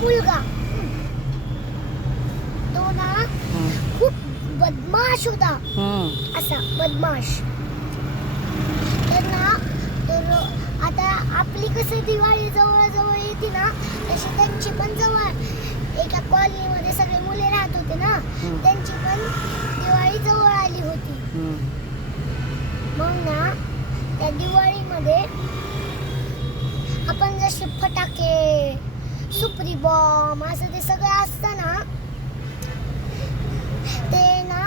मुलगा तो ना खूप बदमाश होता, असा बदमाश. तर आता आपली कसं दिवाळी जवळ जवळ येते ना, तशी त्यांची पण जवळ एका कॉलनीमध्ये सगळे मुले राहत होते ना, त्यांची पण दिवाळी जवळ आली होती. मग ना त्या दिवाळीमध्ये आपण जसे फटाके, सुपरी बॉम्ब असं ते सगळं असतं ना, ते ना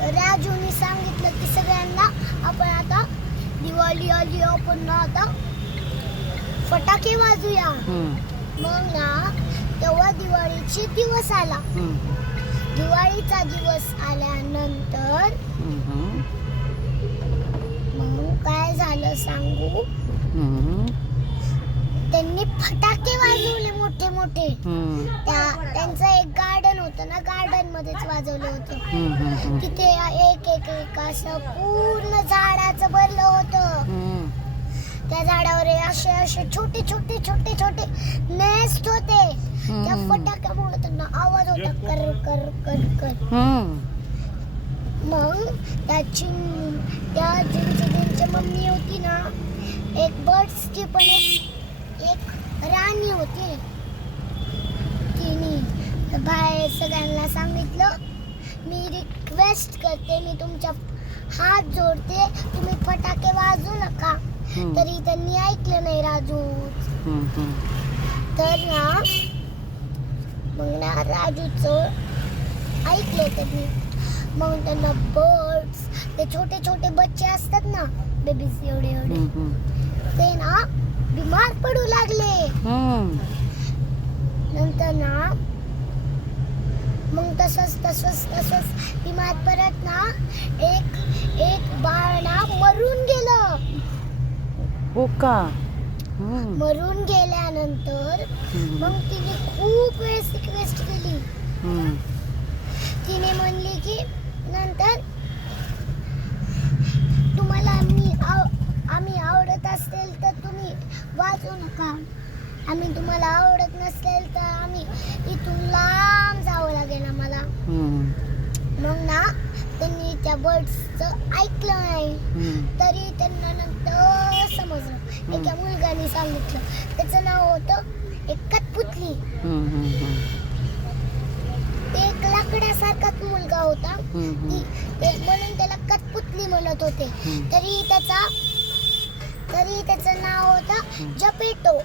राजूने सांगितलं की सगळ्यांना आपण आता दिवाळी आली, आपण ना आता फटाके वाजूया. मग ना तेव्हा दिवाळीचे दिवस आला. दिवाळीचा दिवस आल्यानंतर मग काय झालं सांगू, त्यांनी फटाके वाजवले मोठे मोठे. त्यांचं एक गार्डन होतं ना, गार्डन मध्येच वाजवलं होतं. तिथे एक एक एक असं पूर्ण झाडाचं भरलं होतं. त्या झाडावर असे असे छोटे छोटे छोटे छोटे नेस्ट होते. त्या फटाक्यामुळे त्यांना आवाज होता कर कर कर कर. मग त्या चिंचेची मम्मी होती ना, एक बर्ड्सची पण एक राणी होती. तिने बाहेर सगळ्यांना सांगितलं, मी रिक्वेस्ट करते, मी तुमच्या हात जोडते, तुम्ही फटाके वाजवू नका. तरी त्यांनी ऐकलं नाही राजू. तर ना मग ना राजूचं ऐकलं त्यांनी. मग त्यांना बर्ड्स, ते छोटे छोटे बच्चे असतात ना, बेबीज एवढे एवढे, ते ना बीमार पडू लागले. नंतर ना मग तसंच बीमार परत ना एक बाळ ना मरून गेलं. हो का? मरून गेल्यानंतर मग तिने खूप वेळेस रिक्वेस्ट केली. तिने म्हणली की नंतर तुम्हाला आम्ही आवडत असेल तर तुम्ही वाचू नका, आम्ही तुम्हाला आवडत नसेल तर आम्ही इथून लांब जावं लागेल आम्हाला. मग ना त्यांनी त्या बर्ड्सचं ऐकलं नाही. तरी त्यांना नंतर समजलं. एका मुलगाने सांगितलं, त्याचं नाव होतं एक कठपुतली. एक लाकडासारखाच मुलगा होता, म्हणून त्याला कठपुतली म्हणत होते. तरी त्याचं नाव होतं जपेटो.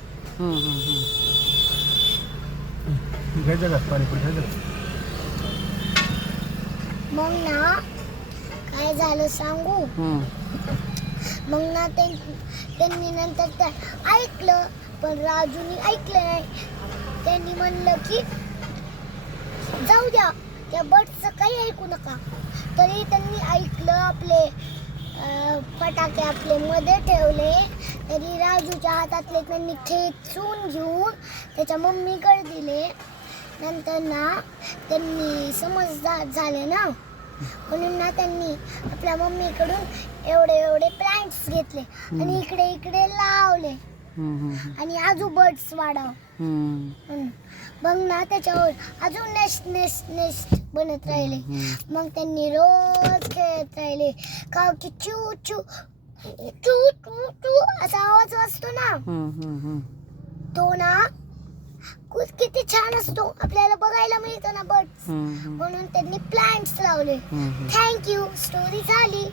मग ना काय झालं सांगू, मग ना त्यांनी नंतर ते ऐकलं, पण राजूनी ऐकलं नाही. त्यांनी म्हणलं की जाऊ द्या, त्या बर्ड्सचं काही ऐकू नका. तरी त्यांनी ऐकलं, आपले फटाके आपले मध्ये ठेवले. तरी राजूच्या हातातले त्यांनी खेचून घेऊन त्याच्या मम्मीकडे दिले. नंतर ना त्यांनी समजदार झाले ना, म्हणून ना त्यांनी आपल्या मम्मीकडून एवढे प्लांट्स घेतले आणि इकडे इकडे लावले आणि अजून बर्ड्स वाढव. मग ना त्याच्यावर अजून नेस्ट बनत राहिले. मग त्यांनी रोज खेळत राहिले. का की चू चू चू चू चू असा आवाज वाजतो ना, तो ना किती छान असतो, आपल्याला बघायला मिळतो ना बर्ड्स. म्हणून त्यांनी प्लांट्स लावले. थँक्यू. स्टोरी झाली.